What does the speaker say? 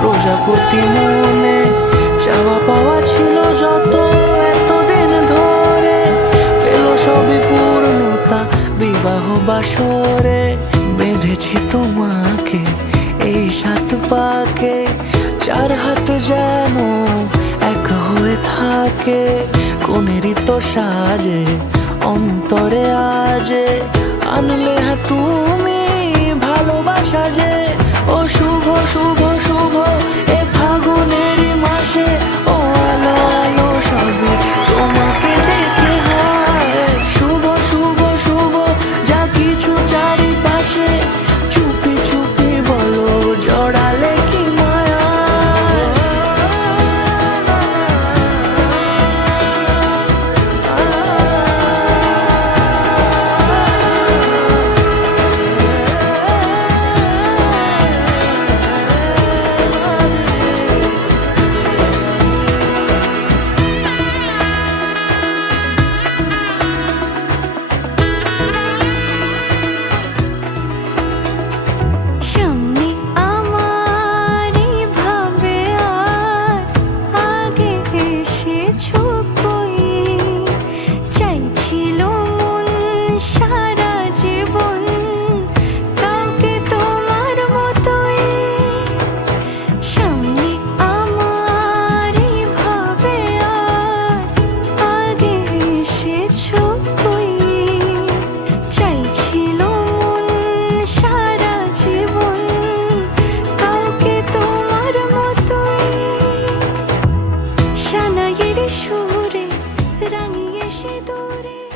প্রজাপতি মনে চাওয়া পাওয়া ছিল যত এতদিন ধরে, পেল সবই পূর্ণতা বিবাহ বাসরে। বেঁধেছি তোমাকে এই 7 পাকে, 4 হাত যেন এক হয়ে থাকে। কোনেরই তো সাজে অন্তরে আজে আনলে তুমি ভালোবাসা যে। ও শুভ শুভ শুভ এ ফাগুনেরই মাসে, ও আলো আলো সবই তোমাকে দেখে হয়। শুভ শুভ শুভ যা কিছু চারিপাশে, চুপি চুপি বলো জড়ালে কি মায়া। সুরে রাঙিয়ে সে দূরে।